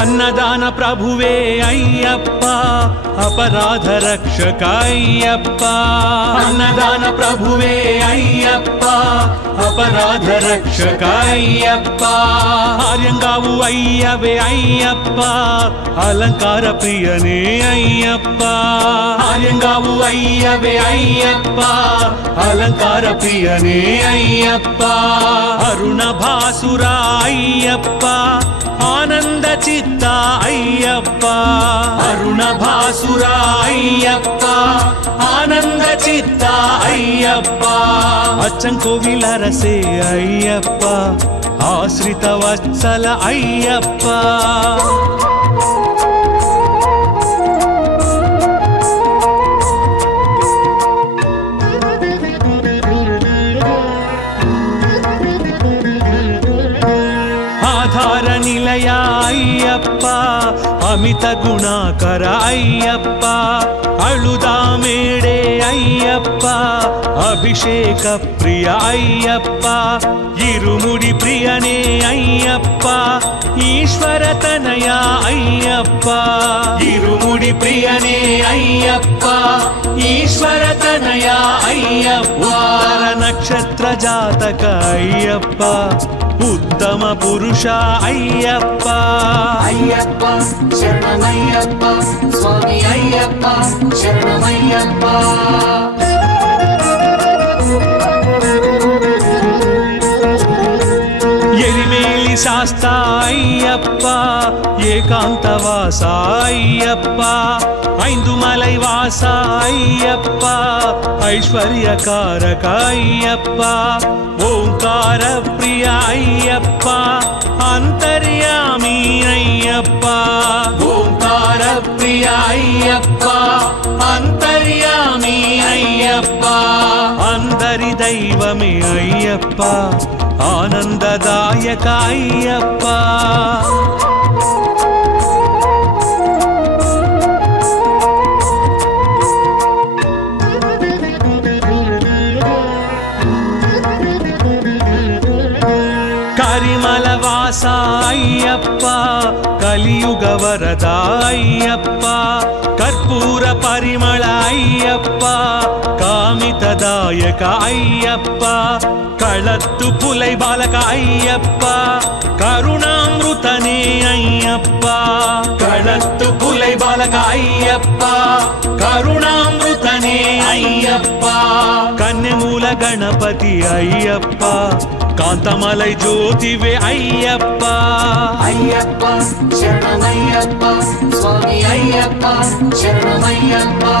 अन्नदान प्रभुवे अय्यप्पा अपराध रक्षक अय्यप्पा अन्नदान प्रभुवे अय्यप्पा अपराध रक्षक अय्यप्पा आर्यंगावु अय्यवे अय्यप्पा अलंकार प्रियने अय्यप्पा आर्यंगावु अय्यवे अय्यप्पा अलंकार प्रियने अय्यप्पा अरुण भासुरा अय्यप्पा आनंद चित्ता अय्यप्पा अरुण भासुरा अय्यप्पा आनंद चित्ता अय्यप्पा अच्चंकोविल रसे अय्यप्पा आश्रित वत्सल अय्यप्पा आधार निलय अय्यप्पा अमित गुणाकर अय्यप्पा अळुदा मेडे अय्यप्पा अभिषेक प्रिय अय्यप्पा इरुमुडि प्रियने अय्यप्पा ईश्वर तनया अय्यप्पा इरुमुडि प्रियने अय्यप्पा ईश्वर तनया अय्यप्पा नक्षत्र जातक अय्यप्पा उत्तम पुरुष अय्यप्पा अय्यप्पा शरणमय्यप्पा स्वामी अय्यप्पा शरणमय्यप्पा एरिमेली शास्ता अय्यप्पा एकांतवास अय्यप्पा ऐंदुमलै वास अय्यप्पा ऐश्वर्यकारक अय्यप्पा ओंकार प्रिय अय्यप्पा अंतर्यामी अय्यप्पा ओंकार प्रिय अय्यप्पा अंतर्यामी अय्यप्पा अंदरि दैवमे अय्यप्पा आनंददायक अय्यप्पा करिमलवास अय्यप्पा कलियुग वरद अय्यप्पा कर्पूर परिमल अय्यप्पा कामितदायक अय्यप्पा कळत्तु पुलै बालक अय्यप्पा करुणामृतने अय्यप्पा कळत्तु पुलै बालक अय्यप्पा करुणामृतने अय्यप्पा कन्यमूल गणपति अय्यप्पा कांतमलै ज्योतिवे अय्यप्पा अय्यप्पा शरणमय्यप्पा स्वामी अय्यप्पा शरणमय्यप्पा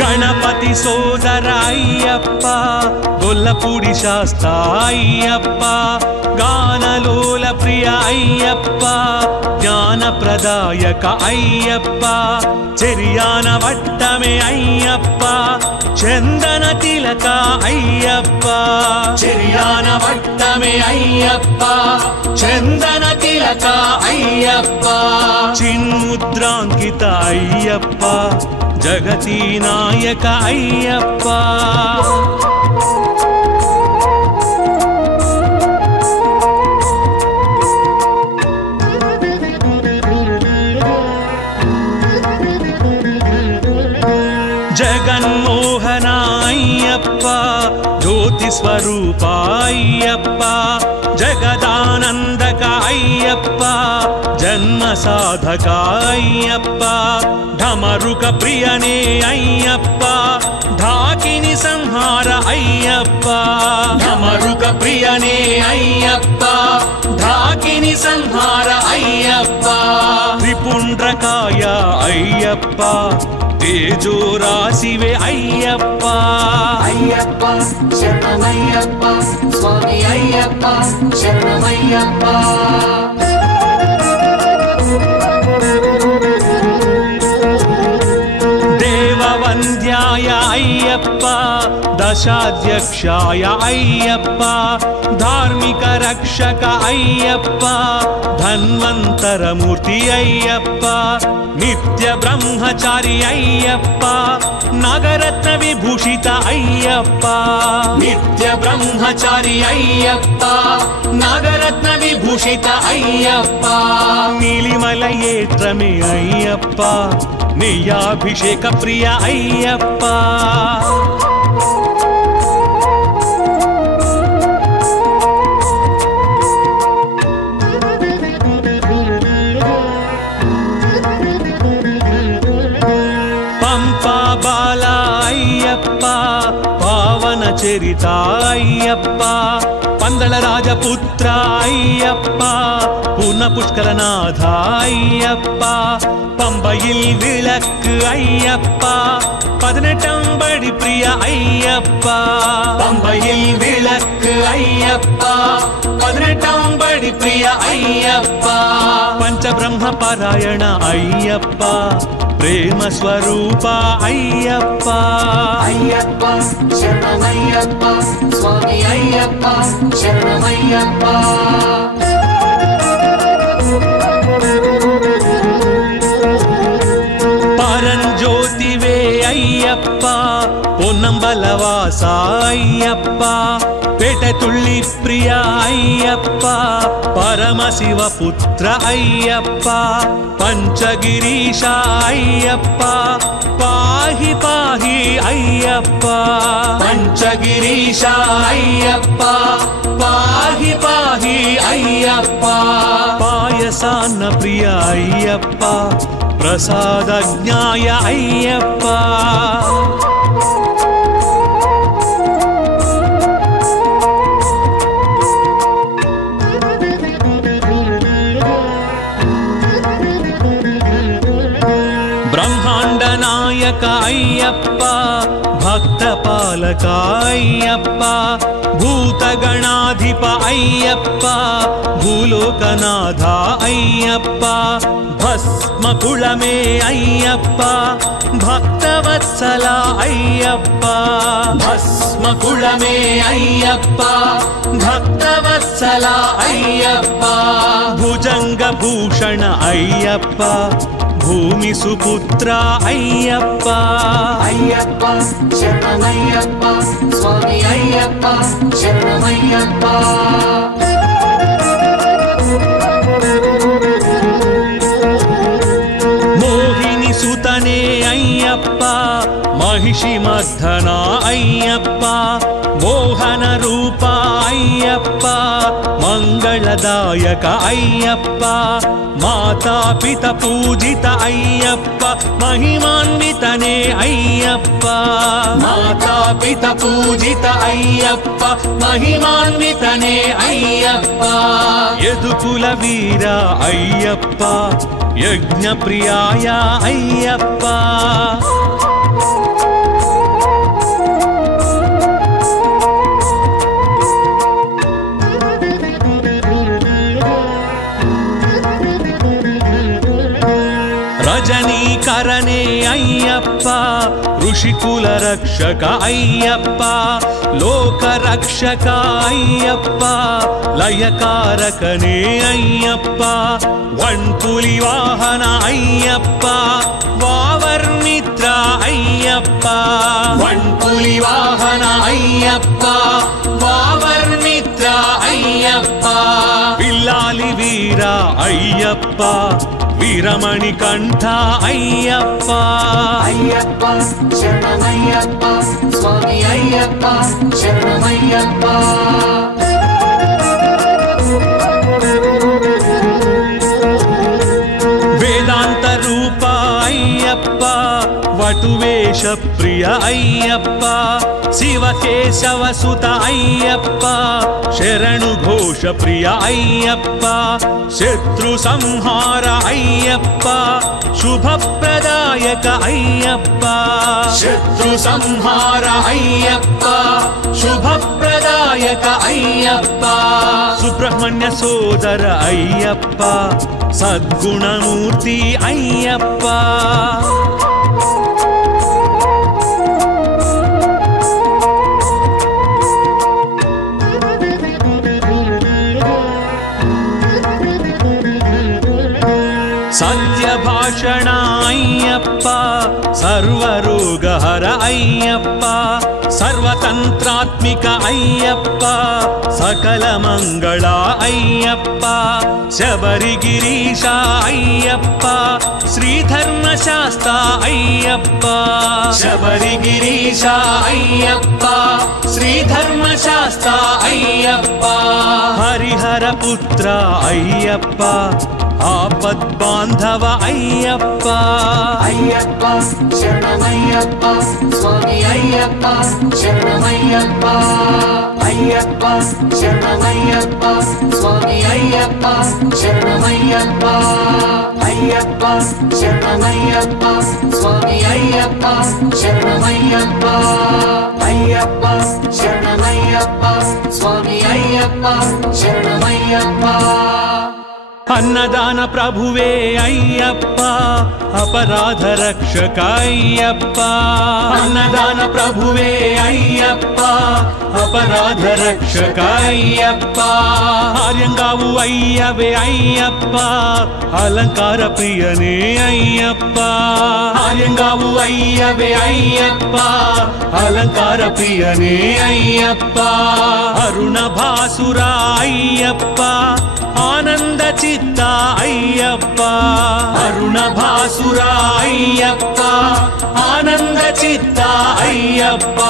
गणपति सोदर अय्यप्पा गोल्लपूडी शास्ता अय्यप्पा गानलोल प्रिय अय्यप्पा ज्ञानप्रदायक अय्यप्पा चेरियान वट्टमे अय्यप्पा चंदन तिलक अय्यप्पा चेरियान वट्टमे अय्यप्पा चंदन तिलक अय्यप्पा चिन्मुद्रांकित अय्यप्पा जगती नायक अय्यप्पा जगन्मोहन अय्यप्पा ज्योति स्वरूप अय्यप्पा जगदानंदक अय्यप्पा जन्म साधक अय्यप्पा ढमरुक प्रियने अय्यप्पा ढाकिनी संहार अय्यप्पा ढमरुक प्रियने अय्यप्पा ढाकिनी संहार अय्यप्पा त्रिपुंड्रकाय अय्यप्पा तेजो राशिवे अय्यप्पा अय्यप्पा शरणमय्यप्पा स्वामी अय्यप्पा शरणमय्यप्पा देववन्द्याय अय्यप्पा దశాధ్యక్షాయ అయ్యప్ప ధార్మిక రక్షక అయ్యప్ప ధన్వంతరమూర్తి అయ్యప్ప నిత్య బ్రహ్మచారి అయ్యప్ప నాగరత్న విభూషిత అయ్యప్ప నిత్య బ్రహ్మచారి అయ్యప్ప నాగరత్న విభూషిత అయ్యప్ప నీలిమల ఏత్రమే అయ్యప్ప నెయ్యాభిషేక ప్రియ అయ్యప్ప పంపా బాల అయ్యప్ప పావన చరిత అయ్యప్ప పందల రాజపుత్ర అయ్యప్ప పూర్ణ పుష్కరనాథ అయ్యప్ప பம்பையில் விளக்கு ஐயப்பா 18 படி பிரிய ஐயப்பா பம்பையில் விளக்கு ஐயப்பா 18 படி பிரிய ஐயப்பா பஞ்சபிரம்ம பாராயண ஐயப்பா ప్రేమ స్వరూప అయ్యప్ప అయ్యప్ప శరణమయ్యప్ప స్వామి అయ్యప్ప శరణమయ్యప్ప పరంజ్యోతివే అయ్యప్ప పొన్నంబలవాస అయ్యప్ప పేట తుళ్ళి ప్రియ అయ్యప్ప పరమశివ పుత్ర అయ్యప్ప పంచగిరీశ అయ్యప్ప పాహి పాహి అయ్యప్ప పంచగిరీశ అయ్యప్ప పాహి పాహి అయ్యప్ప పాయసాన్న ప్రియ అయ్యప్ప ప్రసాదజ్ఞాయ అయ్యప్ప బ్రహ్మాండ నాయక అయ్యప్ప భక్త పాలక అయ్యప్ప భూతగణాధిప అయ్యప్ప భూలోకనాథ అయ్యప్ప భస్మకుళమే అయ్యప్ప భక్తవత్సల అయ్యప్ప భస్మకుళమే అయ్యప్ప భక్తవత్సల అయ్యప్ప భుజంగ భూషణ అయ్యప్ప భూమి సుపుత్ర అయ్యప్ప అయ్యప్ప శరణమయ్యప్ప స్వామి అయ్యప్ప శరణమయ్యప్ప మోహిని సుతనే అయ్యప్ప మహిషి మర్ధన అయ్యప్ప మోహన రూప అయ్యప్ప మంగళదాయక అయ్యప్ప మాతా పిత పూజిత అయ్యప్ప మహిమాన్వితనే అయ్యప్ప మాతా పిత పూజిత అయ్యప్ప మహిమాన్వితనే అయ్యప్ప యదుకుల వీర అయ్యప్ప యజ్ఞ ప్రియాయ అయ్యప్ప రజనీకరణే అయ్యప్ప ఋషికుల రక్షక అయ్యప్ప లోక రక్షక అయ్యప్ప లయకారకనే అయ్యప్ప వన్పులి వాహన అయ్యప్ప వావర్మిత్ర అయ్యప్ప వన్పులి వాహన అయ్యప్ప వావర్మిత్ర అయ్యప్ప పిల్లాలి వీర అయ్యప్ప వీరమణి కంఠ అయ్యప్ప అయ్యప్ప శరణమయ్యప్ప స్వామి అయ్యప్ప శరణమయ్యప్ప వేదాంత రూప అయ్యప్ప వటువేష ప్రియ అయ్యప్ప శివకేశవ సుత అయ్యప్ప శరణు ఘోష ప్రియ అయ్యప్ప శత్రు సంహార అయ్యప్ప శుభప్రదాయక అయ్యప్ప శత్రు సంహార అయ్యప్ప శుభప్రదాయక అయ్యప్ప సుబ్రహ్మణ్య సోదర అయ్యప్ప సద్గుణమూర్తి అయ్యప్ప సంకర్షణ అయ్యప్ప సర్వరోగహర అయ్యప్ప సర్వతంత్రాత్మిక అయ్యప్ప సకల మంగళ అయ్యప్ప శబరిగిరీశ అయ్యప్ప శ్రీధర్మశాస్త్ర అయ్యప్ప శబరిగిరీశ అయ్యప్ప శ్రీధర్మశాస్త్ర అయ్యప్ప హరిహర పుత్ర అయ్యప్ప ఆపద్బాంధవ అయ్యప్ప అయ్యప్ప శరణమయ్యప్ప స్వామి అయ్యప్ప శరణమయ్యప్ప అయ్యప్ప శరణమయ్యప్ప స్వామి అయ్యప్ప శరణమయ్యప్ప అయ్యప్ప శరణమయ్యప్ప స్వామి అయ్యప్ప శరణమయ్యప్ప అయ్యప్ప శరణమయ్యప్ప స్వామి అయ్యప్ప శరణమయ్యప్ప అన్నదాన ప్రభువే అయ్యప్ప అపరాధ రక్షక అయ్యప్ప అన్నదాన ప్రభువే అయ్యప్ప అపరాధ రక్షక అయ్యప్ప ఆర్యంగావు అయ్యవే అయ్యప్ప అలంకార ప్రియనే అయ్యప్ప ఆర్యంగావు అయ్యవే అయ్యప్ప అలంకార ప్రియనే అయ్యప్ప అరుణ భాసుర అయ్యప్ప ఆనంద చిత్త అయ్యప్ప అరుణ భాసుర అయ్యప్ప ఆనంద చిత్త అయ్యప్ప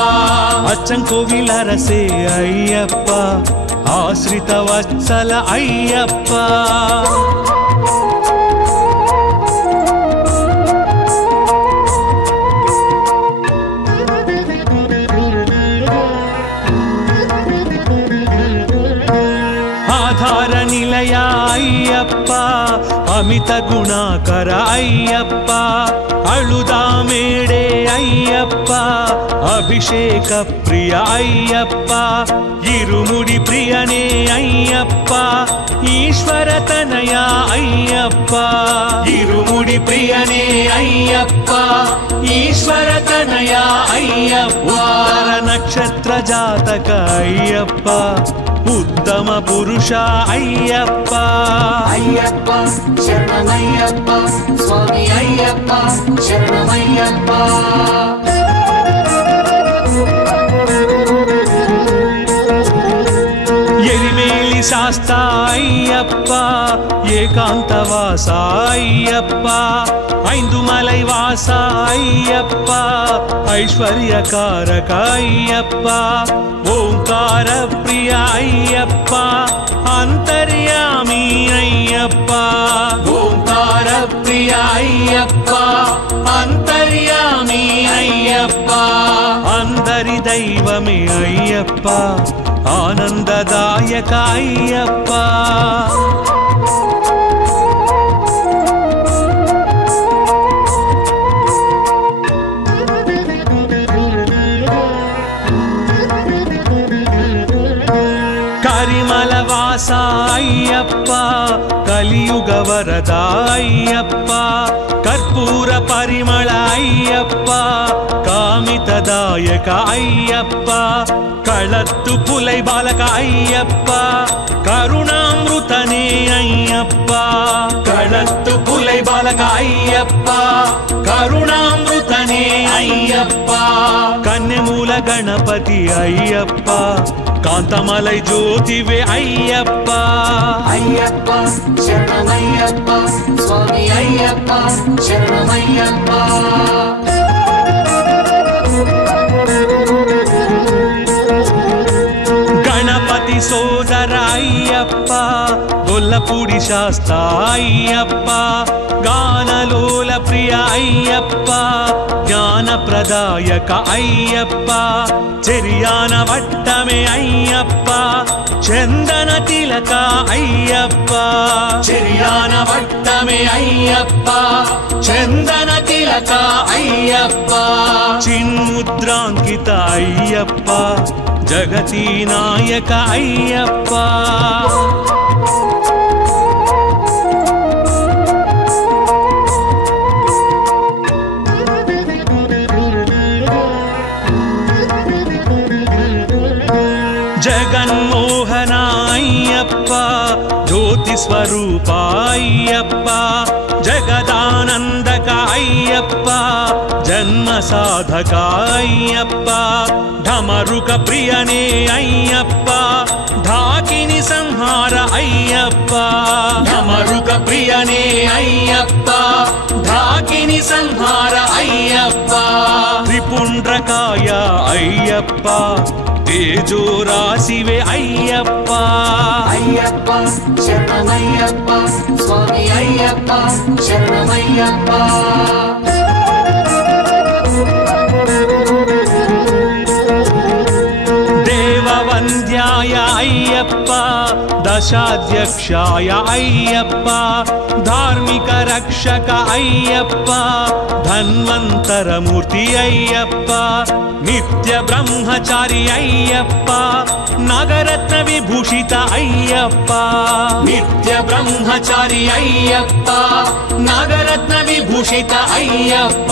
అచ్చంకోవిలరసే అయ్యప్ప ఆశ్రిత వత్సల అయ్యప్ప ఆధార నిలయ అయ్యప్ప అమిత గుణాకర అయ్యప్ప అళుదామేడే అయ్యప్ప అభిషేక ప్రియ అయ్యప్ప ఇరుముడి ప్రియనే అయ్యప్ప ఈశ్వర తనయ అయ్యప్ప ఇరుముడి ప్రియనే అయ్యప్ప ఈశ్వర తనయ అయ్యప్ప నక్షత్ర జాతక అయ్యప్ప ఉత్తమ పురుష అయ్యప్ప అయ్యప్ప శరణమయ్యప్ప స్వామి అయ్యప్ప శరణమయ్యప్ప ఎరిమేలి శాస్త అయ్యప్ప ఏకాంతవాస అయ్యప్ప ఐందుమలై వాస అయ్యప్ప ఐశ్వర్యకారక అయ్యప్ప ఓంకార ప్రియ అయ్యప్ప అంతర్యామి అయ్యప్ప ఓంకార ప్రియ అయ్యప్ప అంతర్యామి అయ్యప్ప అందరి దైవమే అయ్యప్ప ఆనందదాయక అయ్యప్ప కరిమల వాస అయ్యప్ప కలియుగ వరద అయ్యప్ప కర్పూర పరిమళ అయ్యప్ప కామితదాయక అయ్యప్ప కళత్తు పులై బాలక అయ్యప్ప కరుణామృతనే అయ్యప్ప కళత్తు పులై బాలక అయ్యప్ప కరుణామృతనే అయ్యప్ప కన్యమూల గణపతి అయ్యప్ప కాంతమలై జ్యోతివే అయ్యప్ప అయ్యప్ప శరణమయ్యప్ప స్వామి అయ్యప్ప శరణమయ్యప్ప గణపతి సోదర అయ్యప్ప గొల్లపూడి శాస్త్ర అయ్యప్ప గానలోల ప్రియ అయ్యప్ప జ్ఞాన ప్రదాయక అయ్యప్ప చెరియాన వట్టమే అయ్యప్ప చందన తిలక అయ్యప్ప చెరియాన వట్టమే అయ్యప్ప చందన తిలక అయ్యప్ప చిన్ముద్రాంకిత అయ్యప్ప జగతి నాయక అయ్యప్ప జగన్మోహన అయ్యప్ప జ్యోతి స్వరూప అయ్యప్ప జగదానందక అయ్యప్ప జన్మ సాధక అయ్యప్ప ఢమరుక ప్రియనే అయ్యప్ప ఢాకిని సంహార అయ్యప్ప ఢమరుక ప్రియనే అయ్యప్ప ఢాకిని సంహార అయ్యప్ప త్రిపుండ్రకాయ అయ్యప్ప తేజోరాశివే అయ్యప్ప అయ్యప్ప శరణమయ్యప్ప స్వామి అయ్యప్ప శరణమయ్యప్ప దేవవంద్యాయ అయ్యప్ప దశాధ్యక్షాయ అయ్యప్ప ధార్మిక రక్షక అయ్యప్ప ధన్వంతరమూర్తి అయ్యప్ప నిత్య బ్రహ్మచారి అయ్యప్ప నాగరత్న విభూషిత అయ్యప్ప నిత్య బ్రహ్మచారి అయ్యప్ప నాగరత్న విభూషిత అయ్యప్ప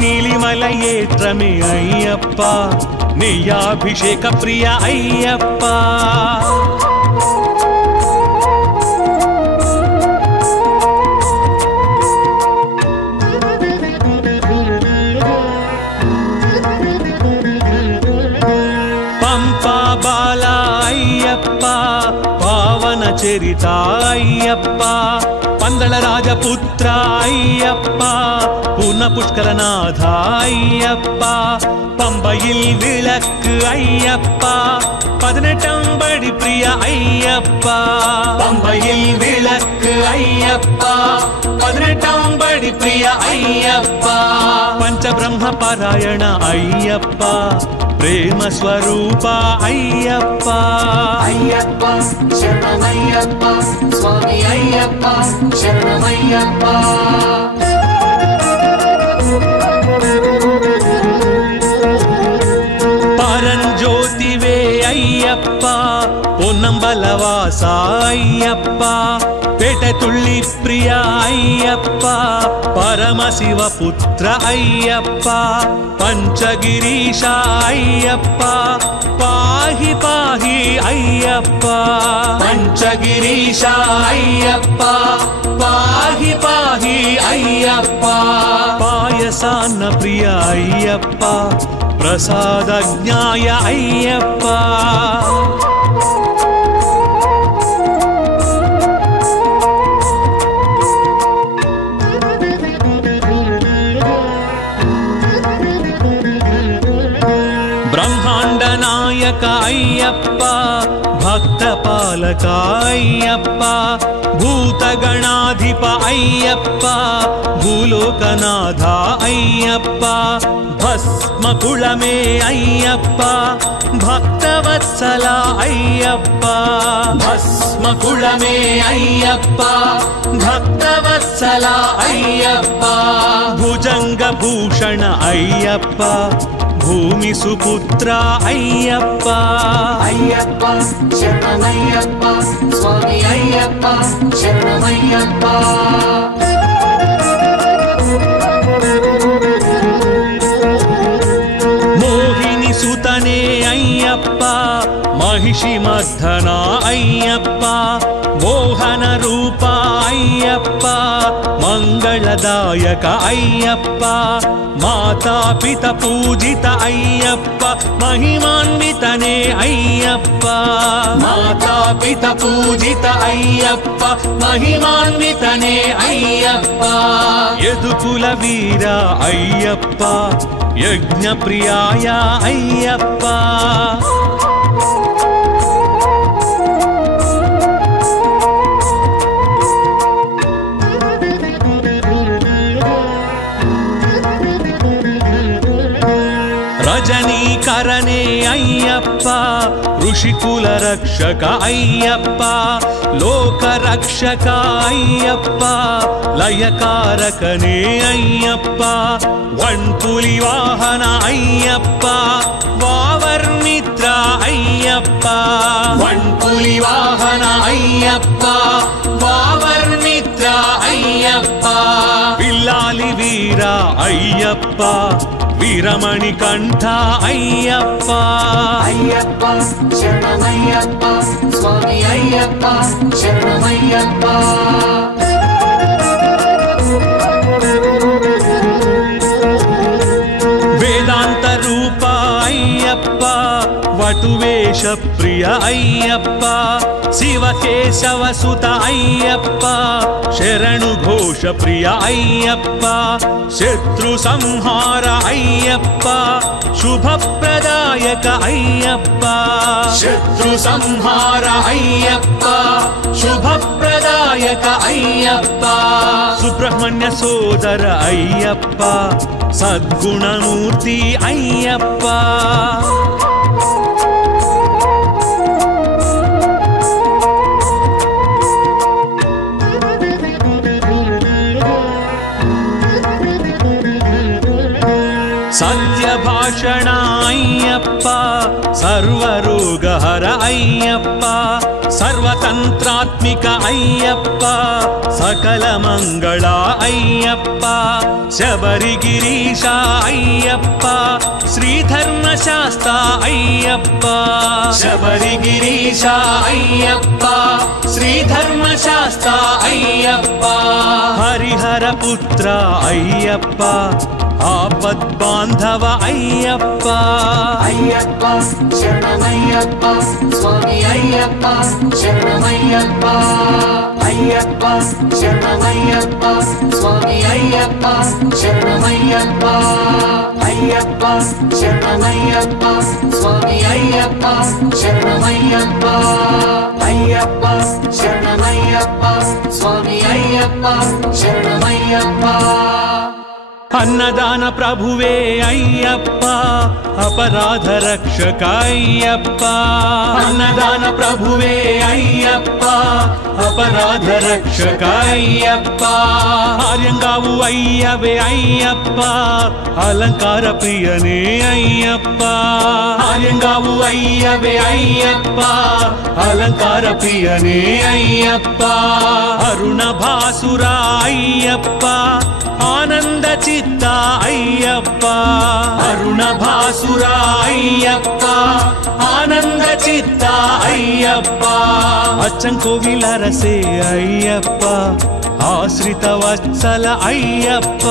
నీలిమల ఏత్రమే అయ్యప్ప నెయ్యాభిషేక ప్రియ అయ్యప్ప పంపా బాల అయ్యప్ప పావన చరిత అయ్యప్ప పందళ రాజపుత్ర అయ్యప్ప పూర్ణ పుష్కరనాథ అయ్యప్ప பம்பையில் விளக்கு ஐயப்பா 18 படி பிரிய ஐயப்பா பம்பையில் விளக்கு ஐயப்பா 18 படி பிரிய ஐயப்பா பஞ்சபிரம்ம பாராயண ஐயப்பா ప్రేమ స్వరూప అయ్యప్ప అయ్యప్ప శరణమయ్యప్ప స్వామి అయ్యప్ప శరణమయ్యప్ప పరంజ్యోతివే అయ్యప్ప పొన్నంబలవాస అయ్యప్ప పేటతుళ్ళి ప్రియ అయ్యప్ప పరమశివ పుత్ర అయ్యప్ప పంచగిరీశ అయ్యప్ప పాహి పాహి అయ్యప్ప పంచగిరీశ అయ్యప్ప పాహి పాహి అయ్యప్ప పాయసాన్న ప్రియ అయ్యప్ప ప్రసాదజ్ఞాయ అయ్యప్ప బ్రహ్మాండ నాయక అయ్యప్ప భక్త పాలక అయ్యప్ప భూతగణాధిప అయ్యప్ప భూలోకనాథ అయ్యప్ప భస్మకుళమే అయ్యప్ప భక్తవత్సల అయ్యప్ప భస్మకుళమే అయ్యప్ప భక్తవత్సల అయ్యప్ప భుజంగ భూషణ అయ్యప్ప భూమి సుపుత్ర అయ్యప్ప అయ్యప్ప శరణమయ్యప్ప స్వామి అయ్యప్ప శరణమయ్యప్ప మోహిని సుతనే అయ్యప్ప మహిషి మర్ధన అయ్యప్ప మోహన రూప అయ్యప్ప మంగళదాయక అయ్యప్ప మాతాపిత పూజిత అయ్యప్ప మహిమాన్వితనే అయ్యప్ప మాతాపిత పూజిత అయ్యప్ప మహిమాన్వితనే అయ్యప్ప యదుకుల వీర అయ్యప్ప యజ్ఞ ప్రియాయ అయ్యప్ప రజనీకరణే అయ్యప్ప ఋషికుల రక్షక అయ్యప్ప లోక రక్షక అయ్యప్ప లయకారకనే అయ్యప్ప వన్పులి వాహన అయ్యప్ప వావర్మిత్ర అయ్యప్ప వన్పులి వాహన అయ్యప్ప వావర్మిత్ర అయ్యప్ప పిల్లాలి వీర అయ్యప్ప వీరమణి కంఠ అయ్యప్ప అయ్యప్ప శరణమయ్యప్ప స్వామి అయ్యప్ప శరణమయ్యప్ప వేదాంత రూప అయ్యప్ప వటువేష ప్రియ అయ్యప్ప శివకేశవ సుత అయ్యప్ప శరణు ఘోష ప్రియ అయ్యప్ప శత్రు సంహార అయ్యప్ప శుభప్రదాయక అయ్యప్ప శత్రు సంహార అయ్యప్ప శుభప్రదాయక అయ్యప్ప సుబ్రహ్మణ్య సోదర అయ్యప్ప సద్గుణమూర్తి అయ్యప్ప సత్యభాషణ అయ్యప్ప సర్వరోగహర అయ్యప్ప సర్వతంత్రాత్మిక అయ్యప్ప సకల మంగళ అయ్యప్ప శబరిగిరీశ అయ్యప్ప శ్రీధర్మశాస్త్ర అయ్యప్ప శబరిగిరీశ అయ్యప్ప శ్రీధర్మశాస్త్ర అయ్యప్ప హరిహర పుత్ర అయ్యప్ప ఆపద్బాంధవ అయ్యప్ప అయ్యప్ప శరణమయ్యప్ప స్వామి అయ్యప్ప శరణమయ్యప్ప అయ్యప్ప శరణమయ్యప్ప స్వామి అయ్యప్ప శరణమయ్యప్ప అయ్యప్ప శరణమయ్యప్ప స్వామి అయ్యప్ప శరణమయ్యప్ప అయ్యప్ప శరణమయ్యప్ప స్వామి అయ్యప్ప శరణమయ్యప్ప అన్నదాన ప్రభువే అయ్యప్ప అపరాధ రక్షక అయ్యప్ప అన్నదాన ప్రభువే అయ్యప్ప అపరాధ రక్షక అయ్యప్ప ఆర్యంగావు అయ్యవే అయ్యప్ప అలంకార ప్రియనే అయ్యప్ప ఆర్యంగావు అయ్యవే అయ్యప్ప అలంకార ప్రియనే అయ్యప్ప అరుణ భాసుర అయ్యప్ప ఆనంద చిత్త అయ్యప్ప అరుణ భాసుర అయ్యప్ప ఆనంద చిత్త అయ్యప్ప అచ్చంకోవిలరసే అయ్యప్ప ఆశ్రిత వత్సల అయ్యప్ప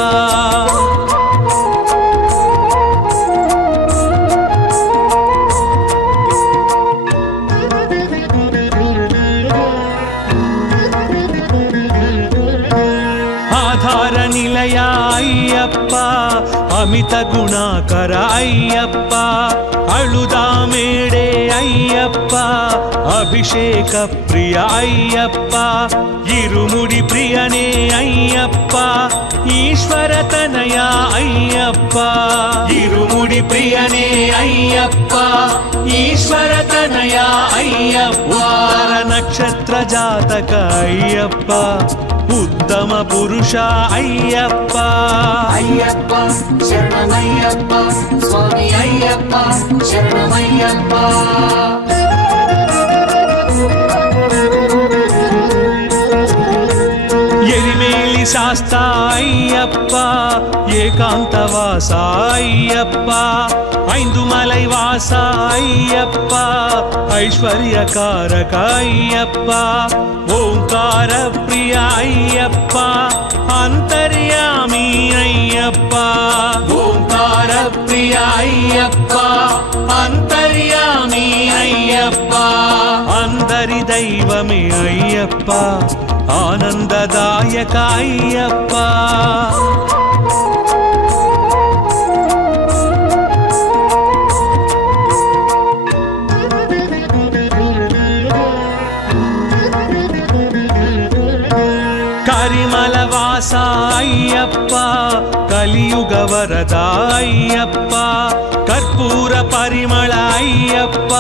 ఆధార నిలయ అయ్యప్ప అమిత గుణాకర అయ్యప్ప అళుదామేడే అయ్యప్ప అభిషేక ప్రియ అయ్యప్ప ఇరుముడి ప్రియనే అయ్యప్ప ఈశ్వర తనయ అయ్యప్ప ఇరుముడి ప్రియనే అయ్యప్ప ఈశ్వర తనయ అయ్యప్ప నక్షత్ర జాతక అయ్యప్ప ఉత్తమ పురుష అయ్యప్ప అయ్యప్ప శరణమయ్యప్ప స్వామి అయ్యప్ప శరణమయ్యప్ప ఎరిమేలి శాస్త్ర అయ్యప్ప ఏకాంతవాస అయ్యప్ప ఐందుమలై వాస అయ్యప్ప ఐశ్వర్యకారక అయ్యప్ప ఓంకార ప్రియ అయ్యప్ప అంతర్యామి అయ్యప్ప ఓంకార ప్రియ అయ్యప్ప అంతర్యామి అయ్యప్ప అందరి దైవమే అయ్యప్ప ఆనందదాయక అయ్యప్ప కరిమల వాస అయ్యప్ప కలియుగ వరద అయ్యప్ప కర్పూర పరిమళ అయ్యప్ప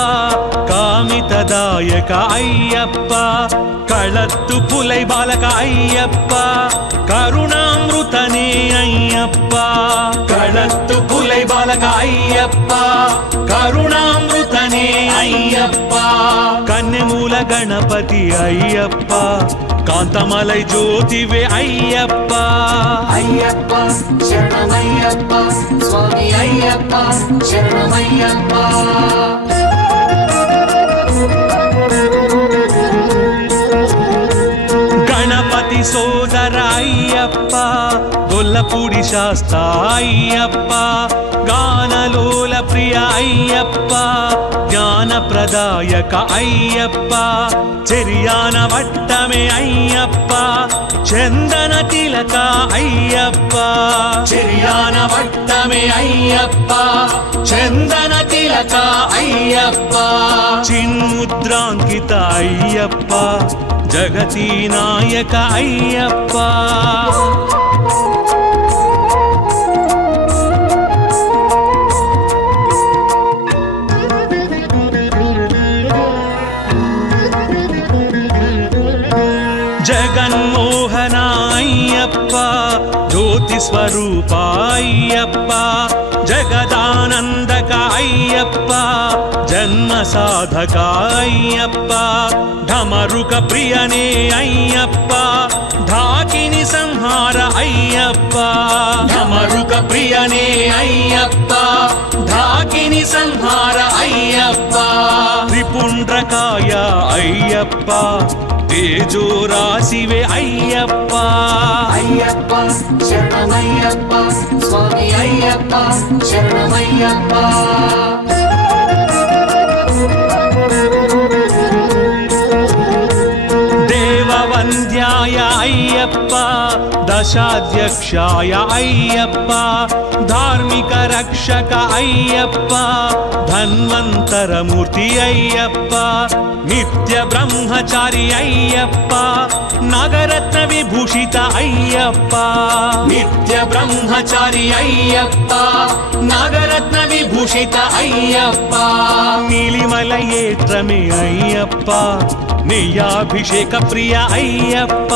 కామితదాయక అయ్యప్ప కళత్తు పులై బాలక అయ్యప్ప కరుణామృతనే అయ్యప్ప కళత్తు పులై బాలక అయ్యప్ప కరుణామృతనే అయ్యప్ప కన్నెమూల గణపతి అయ్యప్ప కాంతమలై జ్యోతివే అయ్యప్ప అయ్యప్ప శరణమయ్యప్ప స్వామి అయ్యప్ప శరణమయ్యప్ప సోదర అయ్యప్ప గొల్లపూడి శాస్తా అయ్యప్ప గానలోల ప్రియ అయ్యప్ప జ్ఞానప్రదాయక అయ్యప్ప చెరియాన వట్టమే అయ్యప్ప చందన తిలక అయ్యప్ప చెరియాన వట్టమే అయ్యప్ప చందన తిలక అయ్యప్ప చిన్ముద్రాంకిత అయ్యప్ప జగతి నాయక అయ్యప్ప జగన్మోహన అయ్యప్ప జ్యోతి స్వరూప అయ్యప్ప జగదానందక అయ్యప్ప జన్మ సాధక అయ్యప్ప ఢమరుక ప్రియనే అయ్యప్ప ఢాకిని సంహార అయ్యప్ప ఢమరుక ప్రియనే అయ్యప్ప ఢాకిని సంహార అయ్యప్ప త్రిపుండ్రకాయ అయ్యప్ప తేజో రాశివే అయ్యప్ప అయ్యప్ప శరణమయ్యప్ప స్వామి అయ్యప్ప శరణమయ్యప్ప దేవవంద్యాయ అయ్యప్ప దశాధ్యక్షాయ అయ్యప్ప ధార్మిక రక్షక అయ్యప్ప ధన్వంతరమూర్తి అయ్యప్ప నిత్య బ్రహ్మచారి అయ్యప్ప నాగరత్న విభూషిత అయ్యప్ప నిత్య బ్రహ్మచారి అయ్యప్ప నాగరత్న విభూషిత అయ్యప్ప నీలిమల ఏత్రమే అయ్యప్ప నెయ్యాభిషేక ప్రియ అయ్యప్ప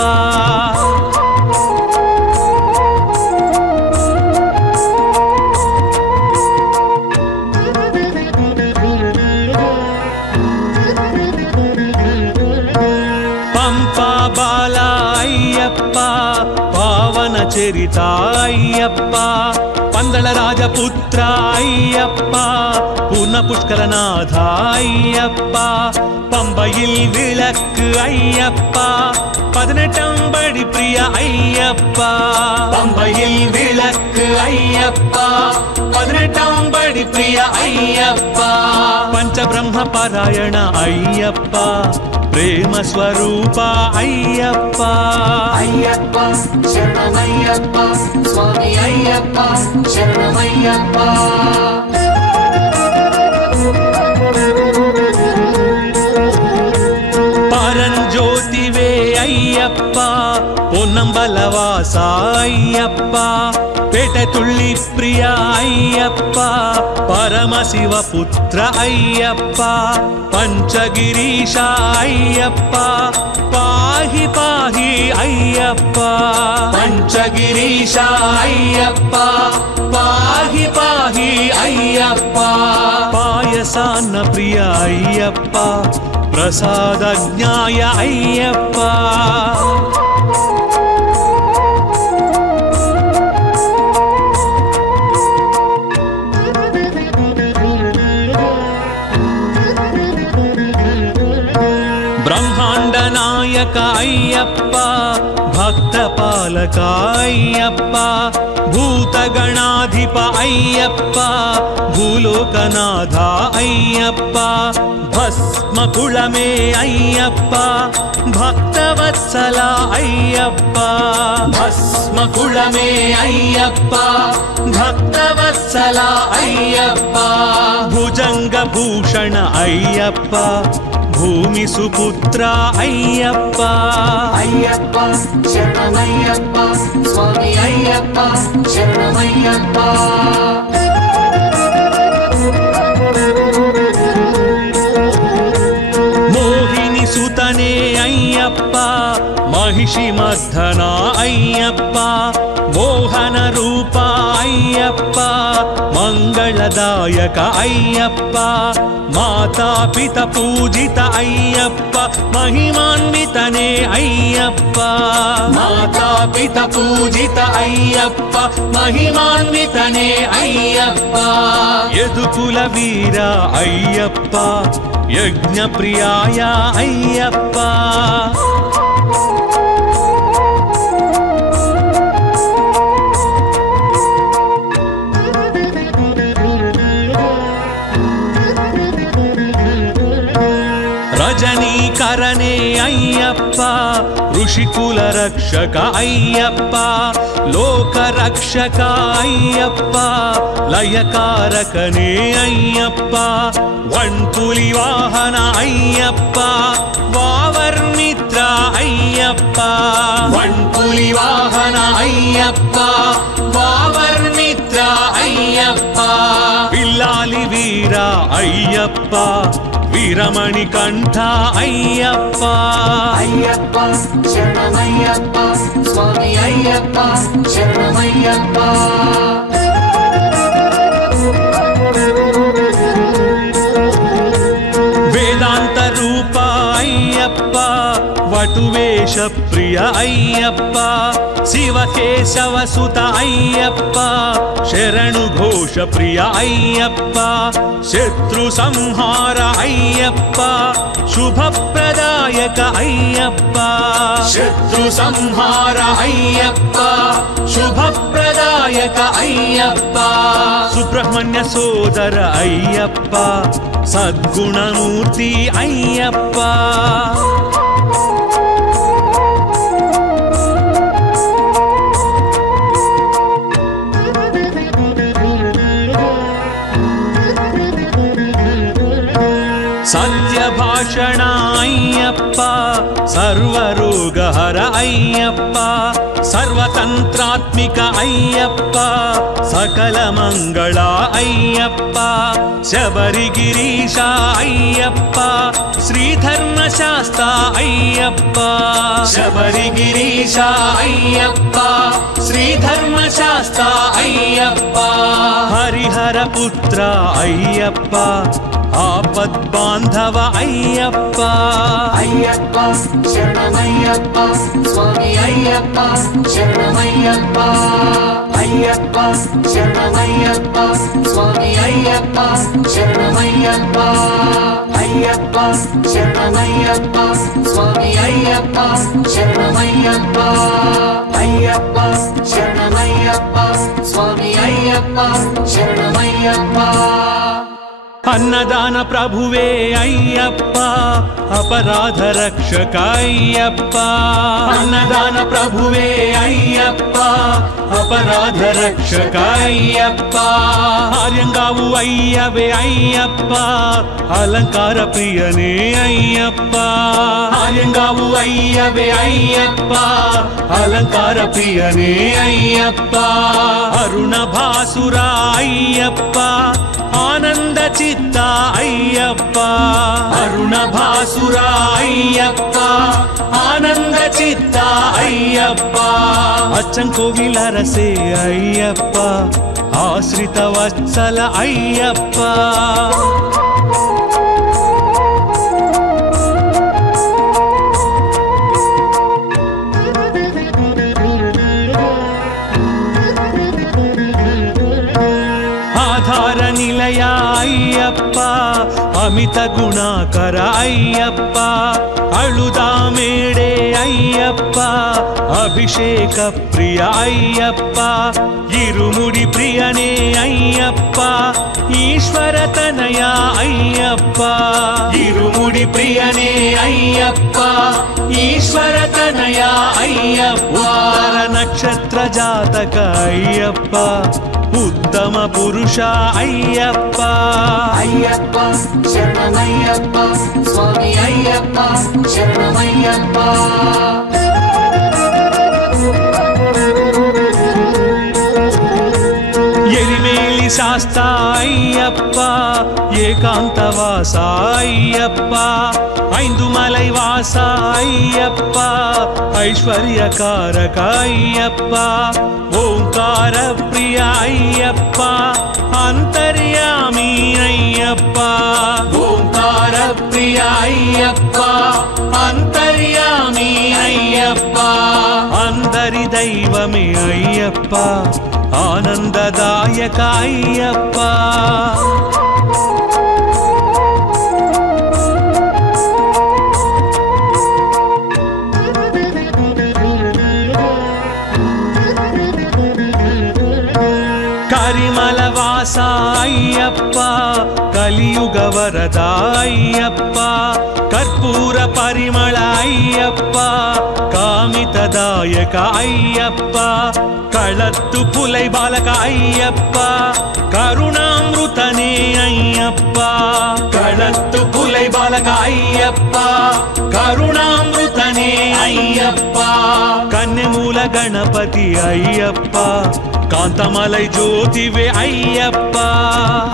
పంపా బాల అయ్యప్ప పావన చరిత అయ్యప్ప పందళ రాజపుత్ర అయ్యప్ప పూర్ణ పుష్కరనాథ అయ్యప్ప பம்பையில் விளக்கு ஐயப்பா 18 படி பிரிய ஐயப்பா பம்பையில் விளக்கு ஐயப்பா 18 படி பிரிய ஐயப்பா பஞ்சபிரம்ம பாராயண ஐயப்பா ప్రేమ స్వరూప అయ్యప్ప అయ్యప్ప శరణమయ్యప్ప స్వామి అయ్యప్ప శరణమయ్యప్ప పరంజ్యోతివే అయ్యప్ప పొన్నంబలవాస అయ్యప్ప పేటతుళ్ళి ప్రియ అయ్యప్ప పరమశివ పుత్ర అయ్యప్ప పంచగిరీశ అయ్యప్ప పాహి పాహి అయ్యప్ప పంచగిరీశ అయ్యప్ప పాహి పాహి అయ్యప్ప పాయసాన్న ప్రియ అయ్యప్ప ప్రసాదజ్ఞాయ అయ్యప్ప బ్రహ్మాండ నాయక అయ్యప్ప భక్త పాలక అయ్యప్ప భూతగణాధిప అయ్యప్ప భూలోకనాథ అయ్యప్ప భస్మకుళమే అయ్యప్ప భక్తవత్సల అయ్యప్ప భస్మకుళమే అయ్యప్ప భక్తవత్సల అయ్యప్ప భుజంగ భూషణ అయ్యప్ప భూమి సుపుత్ర అయ్యప్ప అయ్యప్ప శరణమయ్యప్ప స్వామి అయ్యప్ప శరణమయ్యప్ప మోహిని సుతనే అయ్యప్ప మహిషి మర్ధన అయ్యప్ప మోహన రూప అయ్యప్ప మంగళదాయక అయ్యప్ప మాతాపిత పూజిత అయ్యప్ప మహిమాన్వితనే అయ్యప్ప మాతాపిత పూజిత అయ్యప్ప మహిమాన్వితనే అయ్యప్ప యదుకుల వీర అయ్యప్ప యజ్ఞ ప్రియాయ అయ్యప్ప అయ్యప్ప ఋషికుల రక్షక అయ్యప్ప లోక రక్షక అయ్యప్ప లయకారకనే అయ్యప్ప వన్పులి వాహన అయ్యప్ప వావర్మిత్ర అయ్యప్ప వన్పులి వాహన అయ్యప్ప వావర్మిత్ర అయ్యప్ప పిల్లాలి వీర అయ్యప్ప వీరమణి కంఠ అయ్యప్ప అయ్యప్ప శరణమయ్యప్ప స్వామి అయ్యప్ప శరణమయ్యప్ప వేదాంత రూప అయ్యప్ప వటువేష ప్రియ అయ్యప్ప శివకేశవ సుత అయ్యప్ప శరణు ఘోష ప్రియ అయ్యప్ప శత్రు సంహార అయ్యప్ప శుభప్రదాయక అయ్యప్ప శత్రు సంహార అయ్యప్ప శుభప్రదాయక అయ్యప్ప సుబ్రహ్మణ్య సోదర అయ్యప్ప సద్గుణమూర్తి అయ్యప్ప సత్యభాషణ అయ్యప్ప సర్వరోగహర అయ్యప్ప సర్వతంత్రాత్మిక అయ్యప్ప సకల మంగళ అయ్యప్ప శబరిగిరీశ అయ్యప్ప శ్రీధర్మశాస్త్ర అయ్యప్ప శబరిగిరీశ అయ్యప్ప శ్రీధర్మశాస్త్ర అయ్యప్ప హరిహర పుత్ర అయ్యప్ప ఆపద్బాంధవ అయ్యప్ప అయ్యప్ప శరణమయ్యప్ప స్వామి అయ్యప్ప శరణమయ్యప్ప అయ్యప్ప శరణమయ్యప్ప స్వామి అయ్యప్ప శరణమయ్యప్ప అయ్యప్ప శరణమయ్యప్ప స్వామి అయ్యప్ప శరణమయ్యప్ప అయ్యప్ప శరణమయ్యప్ప స్వామి అయ్యప్ప శరణమయ్యప్ప అన్నదాన ప్రభువే అయ్యప్ప అపరాధ రక్షక అయ్యప్ప అన్నదాన ప్రభువే అయ్యప్ప అపరాధ రక్షక అయ్యప్ప ఆర్యంగావు అయ్యవే అయ్యప్ప అలంకార ప్రియనే అయ్యప్ప ఆర్యంగావు అయ్యవే అయ్యప్ప అలంకార ప్రియనే అయ్యప్ప అరుణ భాసుర అయ్యప్ప ఆనంద చిత్త అయ్యప్ప అరుణ భాసుర అయ్యప్ప ఆనంద చిత్త అయ్యప్ప అచ్చంకోవిలరసే అయ్యప్ప ఆశ్రిత వత్సల అయ్యప్ప ఆధార నిలయ అయ్యప్ప అమిత గుణాకర అయ్యప్ప అళుదామేడే అయ్యప్ప అభిషేక ప్రియ అయ్యప్ప ఇరుముడి ప్రియనే అయ్యప్ప ఈశ్వర తనయ అయ్యప్ప ఇరుముడి ప్రియనే అయ్యప్ప ఈశ్వర తనయ అయ్యప్ప నక్షత్ర జాతక అయ్యప్ప ఉత్తమ పురుష అయ్యప్ప అయ్యప్ప శరణమయ్యప్ప స్వామి అయ్యప్ప శరణమయ్యప్ప ఎరిమేలి శాస్త అయ్యప్ప ఏకాంతవాస అయ్యప్ప ఐందుమలై వాస అయ్యప్ప ఐశ్వర్యకారక అయ్యప్ప ఓంకార ప్రియ అయ్యప్ప అంతర్యామి అయ్యప్ప ఓంకార ప్రియ అయ్యప్ప అంతర్యామి అయ్యప్ప అందరి దైవమే అయ్యప్ప ఆనందదాయక అయ్యప్ప కరిమల వాస అయ్యప్ప కలియుగ వరద అయ్యప్ప కర్పూర కర్పూర పరిమళ అయ్యప్ప కామితదాయక అయ్యప్ప కళత్తు పులై బాలక అయ్యప్ప కరుణామృతనే అయ్యప్ప కళత్తు పులై బాలక అయ్యప్ప కరుణామృతనే అయ్యప్ప కన్నెమూల గణపతి అయ్యప్ప కాంతమలై జ్యోతివే అయ్యప్ప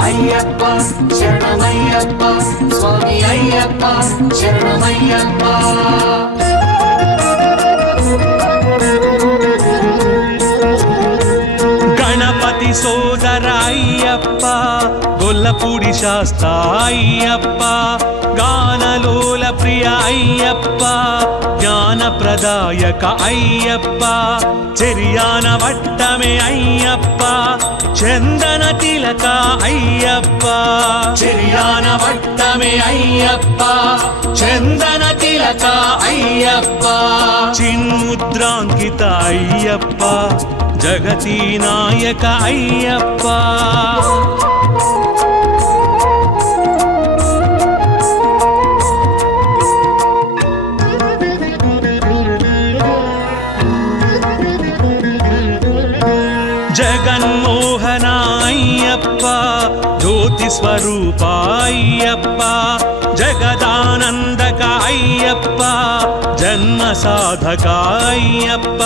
అయ్యప్ప శరణమయ్యప్ప స్వామి అయ్యప్ప శరణమయ్యప్ప గణపతి సోదర అయ్యప్ప గొల్లపూడి శాస్త్ర అయ్యప్ప గానలోల ప్రియ అయ్యప్ప జ్ఞానప్రదాయక అయ్యప్ప చెరియాన వట్టమే అయ్యప్ప చందన తిలక అయ్యప్ప చెరియాన వట్టమే అయ్యప్ప చందన తిలక అయ్యప్ప చిన్ముద్రాంకిత అయ్యప్ప జగతి నాయక అయ్యప్ప జగన్మోహన అయ్యప్ప జ్యోతి స్వరూప అయ్యప్ప జగదానందక అయ్యప్ప జన్మ సాధక అయ్యప్ప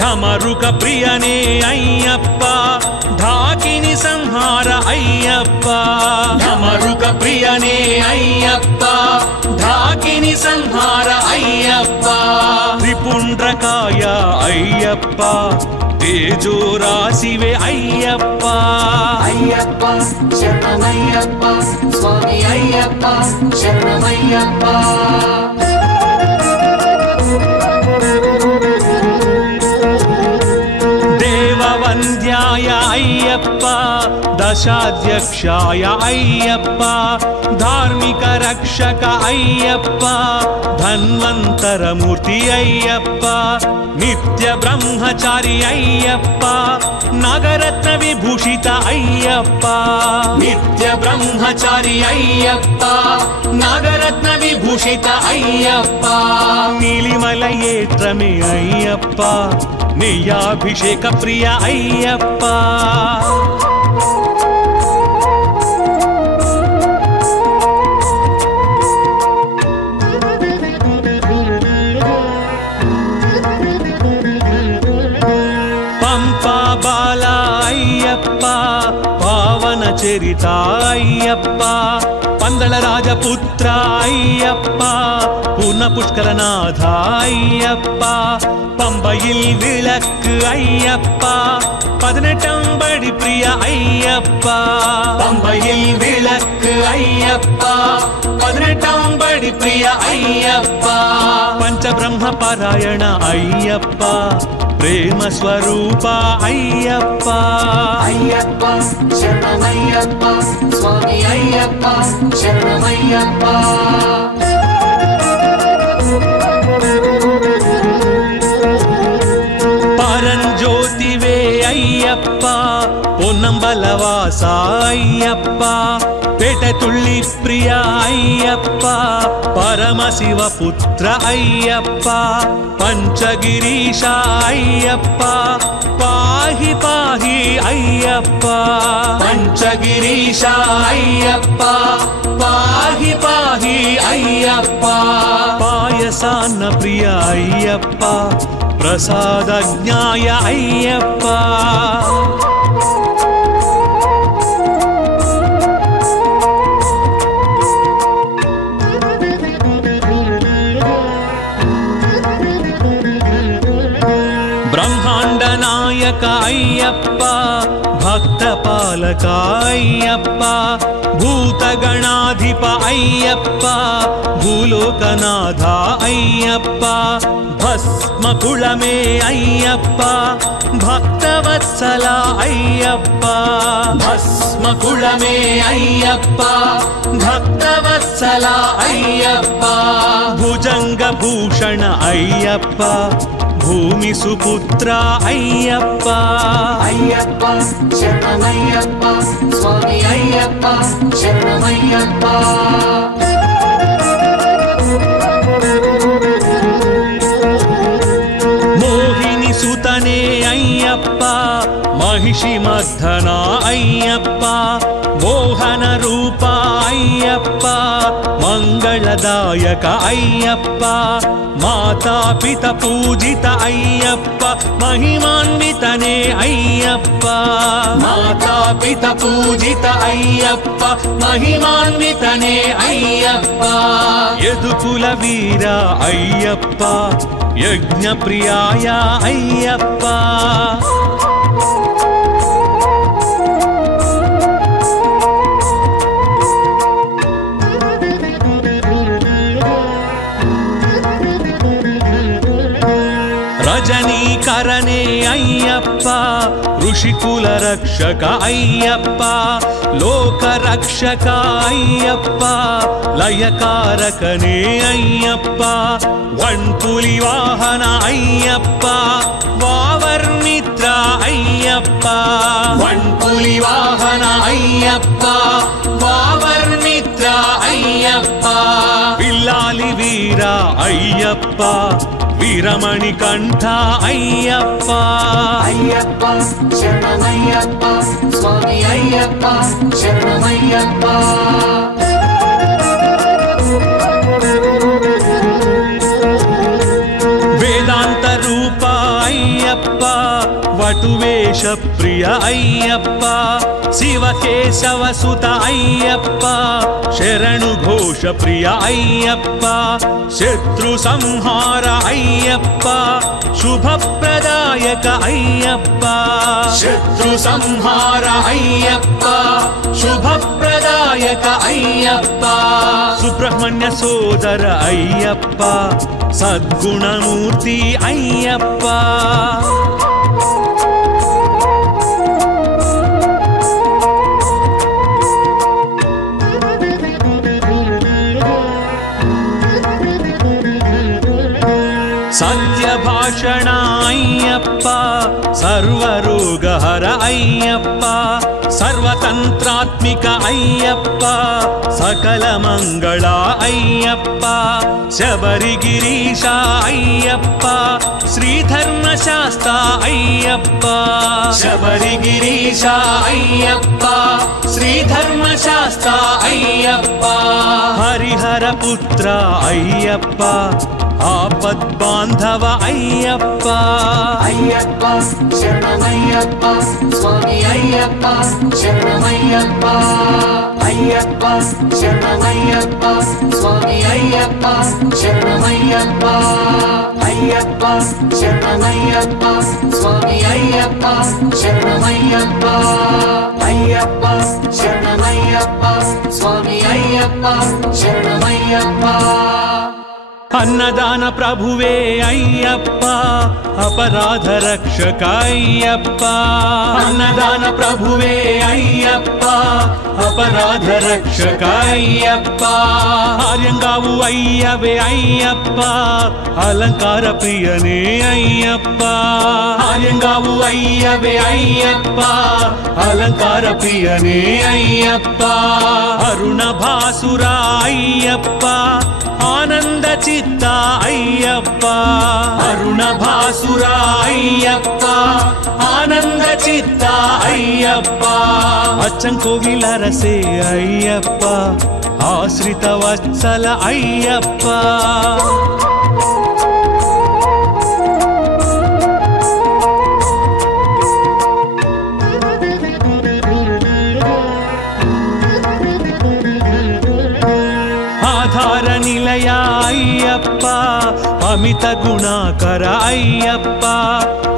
ఢమరుక ప్రియనే అయ్యప్ప ఢాకిని సంహార అయ్యప్ప ఢమరుక ప్రియనే అయ్యప్ప ఢాకిని సంహార అయ్యప్ప త్రిపుండ్రకాయ అయ్యప్ప తేజో రాశివే అయ్యప్ప అయ్యప్ప శరణమయ్యప్ప స్వామి అయ్యప్ప శరణమయ్యప్ప దేవవంద్యాయ అయ్యప్ప దశాధ్యక్షాయ అయ్యప్ప ధార్మిక రక్షక అయ్యప్ప ధన్వంతరమూర్తి అయ్యప్ప నిత్య బ్రహ్మచారి అయ్యప్ప నాగరత్న విభూషిత అయ్యప్ప నిత్య బ్రహ్మచారి అయ్యప్ప నాగరత్న విభూషిత అయ్యప్ప నీలిమల ఏత్రమే అయ్యప్ప నెయ్యాభిషేక ప్రియ అయ్యప్ప పంపా బాల అయ్యప్ప పావన చరిత అయ్యప్ప పందళ రాజపుత్ర అయ్యప్ప పూర్ణ పుష్కరనాథ అయ్యప్ప பம்பையில் விளக்கு ஐயப்பா 18 படி பிரிய ஐயப்பா பம்பையில் விளக்கு ஐயப்பா 18 படி பிரிய ஐயப்பா பஞ்சபிரம்ம பாராயண ஐயப்பா ప్రేమ స్వరూప అయ్యప్ప అయ్యప్ప శరణమయ్యప్ప స్వామి అయ్యప్ప శరణమయ్యప్ప పరంజ్యోతివే అయ్యప్ప పొన్నంబలవాస అయ్యప్ప పేటతుళ్ళి ప్రియ అయ్యప్ప పరమశివ పుత్ర అయ్యప్ప పంచగిరీశ అయ్యప్ప పాహి పాహి అయ్యప్ప పంచగిరీశ అయ్యప్ప పాహి పాహి అయ్యప్ప పాయసాన్న ప్రియ అయ్యప్ప ప్రసాదజ్ఞాయ అయ్యప్ప బ్రహ్మాండ నాయక అయ్యప్ప భక్త పాలక అయ్యప్ప భూతగణాధిప అయ్యప్ప భూలోకనాథ అయ్యప్ప భస్మకుళమే అయ్యప్ప భక్తవత్సల అయ్యప్ప భస్మకుళమే అయ్యప్ప భక్తవత్సల అయ్యప్ప భుజంగ భూషణ అయ్యప్ప భూమి సుపుత్ర అయ్యప్ప అయ్యప్ప శరణమయ్యప్ప స్వామి అయ్యప్ప శరణమయ్యప్ప మహిషి మర్దన అయ్యప్ప మోహన రూప అయ్యప్ప మంగళదాయక అయ్యప్ప మాతాపిత పూజిత అయ్యప్ప మహిమాన్వితనే అయ్యప్ప మాతాపిత పూజిత అయ్యప్ప మహిమాన్వితనే అయ్యప్ప యదుకుల వీర అయ్యప్ప యజ్ఞ ప్రియాయ అయ్యప్ప రజనీకరణే అయ్యప్ప ఋషికుల రక్షక అయ్యప్ప లోక రక్షక అయ్యప్ప లయకారకనే అయ్యప్ప వన్పులి వాహన అయ్యప్ప వావర్మిత్ర అయ్యప్ప వన్పులి వాహన అయ్యప్ప వావర్మిత్ర అయ్యప్ప పిల్లాలి వీర అయ్యప్ప వీరమణి కంఠ అయ్యప్ప అయ్యప్ప శరణమయ్యప్ప స్వామి అయ్యప్ప శరణమయ్యప్ప వేదాంత రూప అయ్యప్ప వటువేష ప్రియ అయ్యప్ప శివకేశవ సుత అయ్యప్ప శరణు ఘోష ప్రియ అయ్యప్ప శత్రు సంహార అయ్యప్ప శుభప్రదాయక అయ్యప్ప శత్రు సంహార అయ్యప్ప శుభప్రదాయక అయ్యప్ప సుబ్రహ్మణ్య సోదర అయ్యప్ప సద్గుణమూర్తి అయ్యప్ప సత్యభాషణ అయ్యప్ప సర్వరోగహర అయ్యప్ప సర్వతంత్రాత్మిక అయ్యప్ప సకల మంగళ అయ్యప్ప శబరిగిరీశ అయ్యప్ప శ్రీధర్మశాస్త్ర అయ్యప్ప శబరిగిరీశ అయ్యప్ప శ్రీధర్మశాస్త్ర అయ్యప్ప హరిహర పుత్ర అయ్యప్ప ఆపద్బాంధవ అయ్యప్ప అయ్యప్ప శరణమయ్యప్ప స్వామి అయ్యప్ప శరణమయ్యప్ప అయ్యప్ప శరణమయ్యప్ప స్వామి అయ్యప్ప శరణమయ్యప్ప అయ్యప్ప శరణమయ్యప్ప స్వామి అయ్యప్ప శరణమయ్యప్ప అయ్యప్ప శరణమయ్యప్ప స్వామి అయ్యప్ప శరణమయ్యప్ప అన్నదాన ప్రభువే అయ్యప్ప అపరాధ రక్షక అయ్యప్ప అన్నదాన ప్రభువే అయ్యప్ప అపరాధ రక్షక అయ్యప్ప ఆర్యంగావు అయ్యవే అయ్యప్ప అలంకార ప్రియనే అయ్యప్ప ఆర్యంగావు అయ్యవే అయ్యప్ప అలంకార ప్రియనే అయ్యప్ప అరుణ భాసుర అయ్యప్ప ఆనంద చిత్త అయ్యప్ప అరుణ భాసుర అయ్యప్ప ఆనంద చిత్త అయ్యప్ప అచ్చంకోవిలరసే అయ్యప్ప ఆశ్రిత వత్సల అయ్యప్ప ఆధార నిలయ అయ్యప్ప అమిత గుణాకర అయ్యప్ప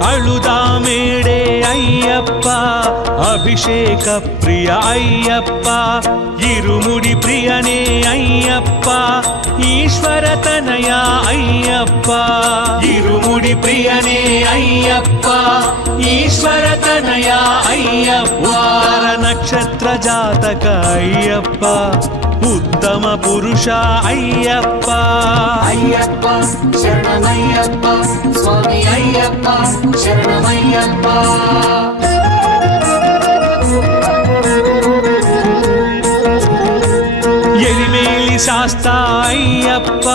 అళుదామేడే అయ్యప్ప అభిషేక ప్రియ అయ్యప్ప ఇరుముడి ప్రియనే అయ్యప్ప ఈశ్వర తనయ అయ్యప్ప ఇరుముడి ప్రియనే అయ్యప్ప ఈశ్వర తనయ అయ్యప్ప నక్షత్ర జాతక అయ్యప్ప ఉత్తమ పురుష అయ్యప్ప అయ్యప్ప శరణమయ్యప్ప స్వామి అయ్యప్ప శరణమయ్యప్ప ఎరిమేలి శాస్తా అయ్యప్ప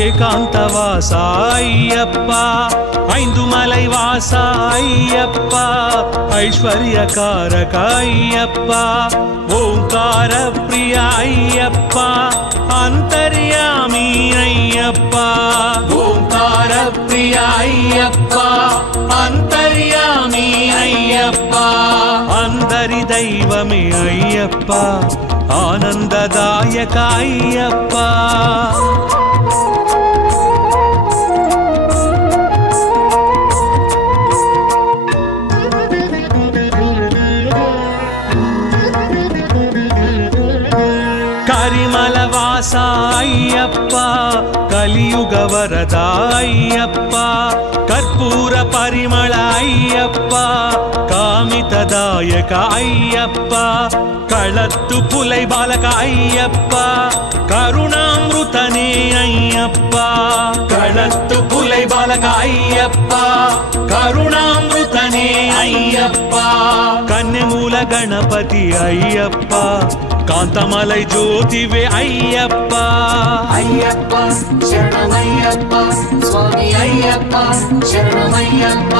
ఏకాంతవాస అయ్యప్ప ఐందుమలై వాస అయ్యప్ప ఐశ్వర్యకారక అయ్యప్ప ఓంకార ప్రియ అయ్యప్ప అంతర్యామి అయ్యప్ప ఓంకార ప్రియ అయ్యప్ప అంతర్యామి అయ్యప్ప అందరి దైవమే అయ్యప్ప ఆనందదాయక అయ్యప్ప కరిమల వాస అయ్యప్ప కలియుగ వరద అయ్యప్ప కర్పూర పరిమళ అయ్యప్ప కామితదాయక అయ్యప్ప కళత్తు పులై బాలక అయ్యప్ప కరుణామృతనే అయ్యప్ప కళత్తు పులై బాలక అయ్యప్ప కరుణామృతనే అయ్యప్ప కన్యమూల గణపతి అయ్యప్ప కాంతమలై జ్యోతివే అయ్యప్ప అయ్యప్ప శరణమయ్యప్ప స్వామి అయ్యప్ప శరణమయ్యప్ప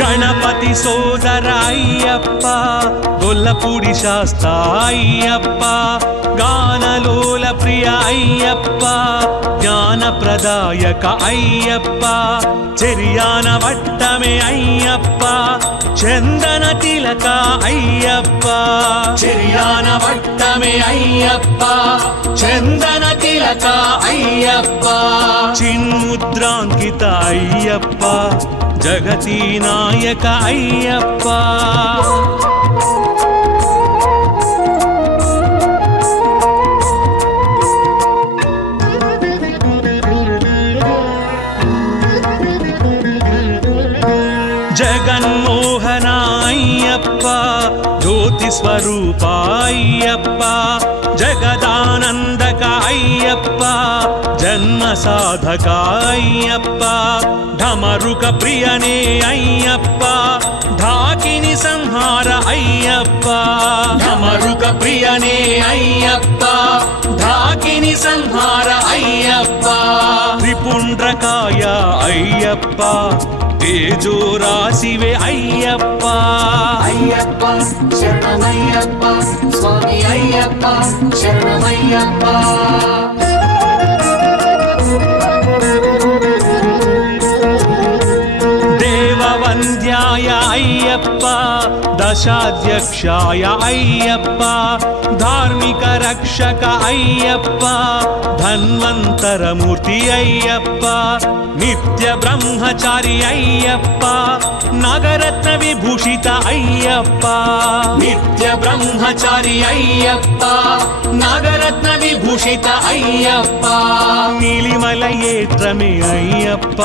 గణపతి సోదర అయ్యప్ప గొల్లపూడి శాస్తా అయ్యప్ప గానలోల ప్రియ అయ్యప్ప జ్ఞానప్రదాయక అయ్యప్ప చెరియాన వట్టమే అయ్యప్ప చందన తిలక అయ్యప్ప చెరియాన వట్టమే అయ్యప్ప చందన తిలక అయ్యప్ప చిన్ముద్రాంకిత అయ్యప్ప జగతి నాయక అయ్యప్ప జగన్మోహన అయ్యప్ప జ్యోతి స్వరూప అయ్యప్ప జగదానందక అయ్యప్ప జన్మ సాధక అయ్యప్ప ఢమరుక ప్రియనే అయ్యప్ప ఢాకిని సంహార అయ్యప్ప ఢమరుక ప్రియనే అయ్యప్ప ఢాకిని సంహార అయ్యప్ప త్రిపుండ్రకాయ అయ్యప్ప తేజో రాశివే అయ్యప్ప అయ్యప్ప శరణమయ్యప్ప స్వామి అయ్యప్ప శరణమయ్యప్ప దేవవంద్యాయ అయ్యప్ప దశాధ్యక్షాయ అయ్యప్ప ధార్మిక రక్షక అయ్యప్ప ధన్వంతరమూర్తి అయ్యప్ప నిత్య బ్రహ్మచారి అయ్యప్ప నాగరత్న విభూషిత అయ్యప్ప నిత్య బ్రహ్మచారి అయ్యప్ప నాగరత్న విభూషిత అయ్యప్ప నీలిమలయేత్రమే అయ్యప్ప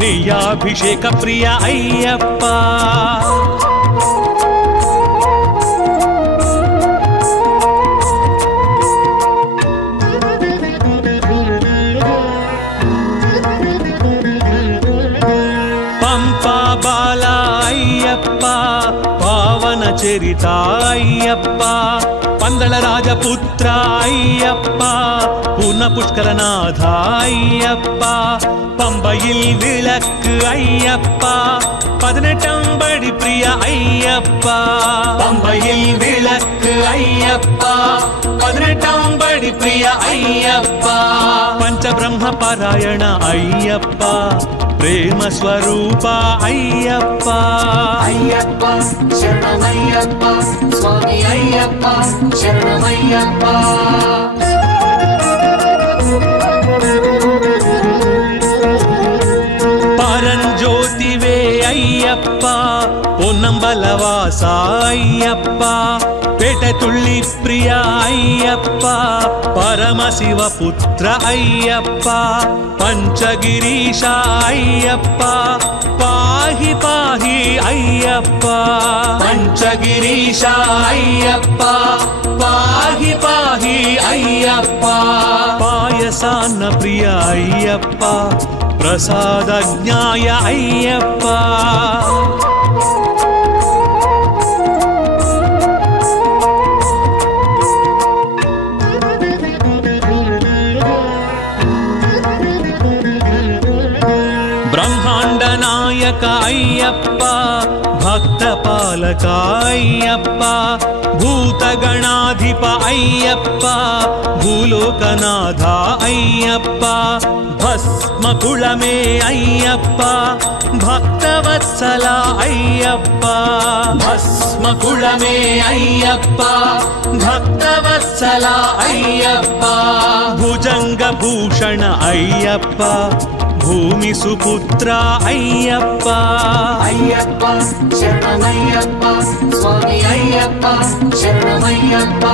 నెయ్యాభిషేక ప్రియ అయ్యప్ప పంపా బాల అయ్యప్ప పావన చరిత అయ్యప్ప పందళ రాజపుత్ర అయ్యప్ప పూర్ణ పుష్కరనాథ అయ్యప్ప பம்பையில் விளக்கு ஐயப்பா 18 படி பிரிய ஐயப்பா பம்பையில் விளக்கு ஐயப்பா 18 படி பிரிய ஐயப்பா பஞ்சபிரம்ம பாராயண ஐயப்பா ప్రేమ స్వరూప అయ్యప్ప అయ్యప్ప శరణమయ్యప్ప స్వామి అయ్యప్ప శరణమయ్యప్ప పరంజ్యోతివే అయ్యప్ప పొన్నంబలవాస అయ్యప్ప పేటతుళ్ళి ప్రియ అయ్యప్ప పరమశివ పుత్ర అయ్యప్ప పంచగిరీశ అయ్యప్ప పాహి పాహి అయ్యప్ప పంచగిరీశ అయ్యప్ప పాహి పాహి అయ్యప్ప పాయసాన్న ప్రియ అయ్యప్ప ప్రసాదజ్ఞాయ అయ్యప్ప పాలక అయ్యప్ప భూతగణాధిప అయ్యప్ప భూలోకనాథ అయ్యప్ప భస్మకుళమే అయ్యప్ప భక్తవత్సల అయ్యప్ప భస్మకుళమే అయ్యప్ప భక్తవత్సల అయ్యప్ప భుజంగ భూషణ అయ్యప్ప భూమి సుపుత్ర అయ్యప్ప అయ్యప్ప శరణమయ్యప్ప స్వామి అయ్యప్ప శరణమయ్యప్ప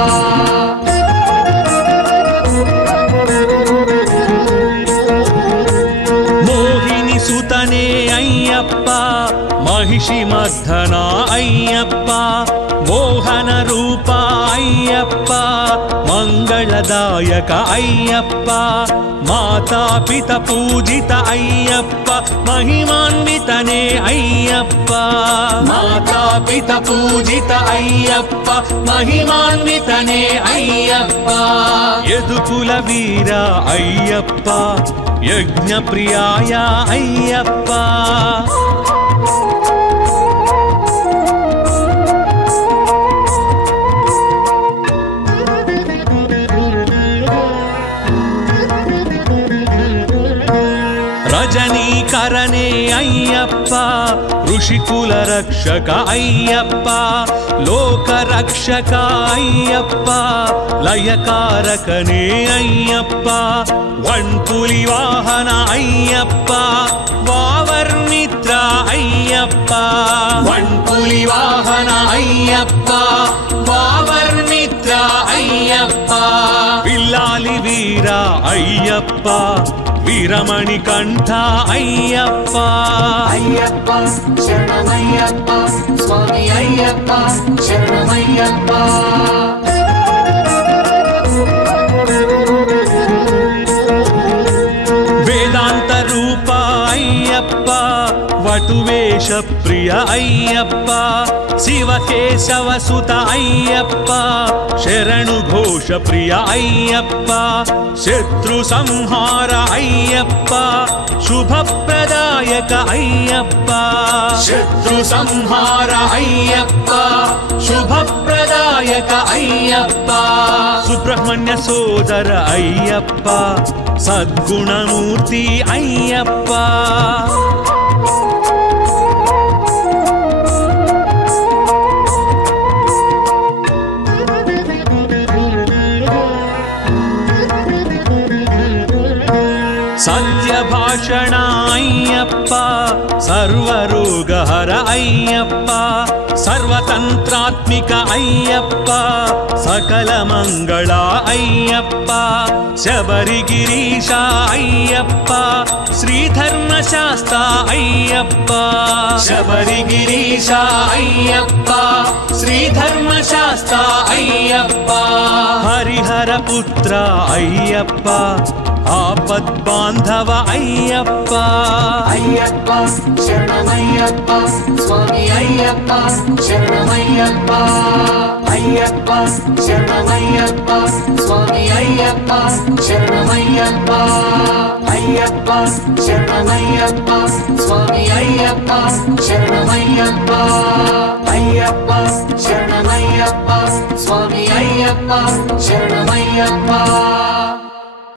మోహిని సుతనే అయ్యప్ప మహిషి మర్ధన అయ్యప్ప మోహన రూప అయ్యప్ప మంగళదాయక అయ్యప్ప మాతాపిత పూజిత అయ్యప్ప మహిమాన్వితనే అయ్యప్ప మాతాపిత పూజిత అయ్యప్ప మహిమాన్వితనే అయ్యప్ప యదుకుల వీర అయ్యప్ప యజ్ఞ ప్రియాయ అయ్యప్ప రజనీకరణే అయ్యప్ప ఋషికుల రక్షక అయ్యప్ప లోకరక్షక అయ్యప్ప లయకారకనే అయ్యప్ప వన్పులి వాహన అయ్యప్ప వావర్మిత్ర అయ్యప్ప వన్పులి వాహన అయ్యప్ప వావర్మిత్ర అయ్యప్ప పిల్లాలి వీర అయ్యప్ప వీరమణి కంఠ అయ్యప్ప అయ్యప్ప శరణమయ్యప్ప స్వామి అయ్యప్ప శరణమయ్యప్ప వేదాంత రూప అయ్యప్ప వటువేష ప్రియ అయ్యప్ప శివకేశవ సుత అయ్యప్ప శరణు ఘోష ప్రియ అయ్యప్ప శత్రు సంహార అయ్యప్ప శుభప్రదాయక అయ్యప్ప శత్రు సంహార అయ్యప్ప శుభప్రదాయక అయ్యప్ప సుబ్రహ్మణ్య సోదర అయ్యప్ప సద్గుణమూర్తి అయ్యప్ప సత్యభాషణ అయ్యప్ప సర్వరోగహర అయ్యప్ప సర్వతంత్రాత్మిక అయ్యప్ప సకల మంగళ అయ్యప్ప శబరిగిరీశ అయ్యప్ప శ్రీధర్మశాస్త్ర అయ్యప్ప శబరిగిరీశ అయ్యప్ప శ్రీధర్మశాస్త్ర అయ్యప్ప హరిహర పుత్ర అయ్యప్ప ఆపద్బాంధవ అయ్యప్ప అయ్యప్ప శరణమయ్యప్ప స్వామి అయ్యప్ప శరణమయ్యప్ప అయ్యప్ప శరణమయ్యప్ప స్వామి అయ్యప్ప శరణమయ్యప్ప అయ్యప్ప శరణమయ్యప్ప స్వామి అయ్యప్ప శరణమయ్యప్ప అయ్యప్ప శరణమయ్యప్ప స్వామి అయ్యప్ప శరణమయ్యప్ప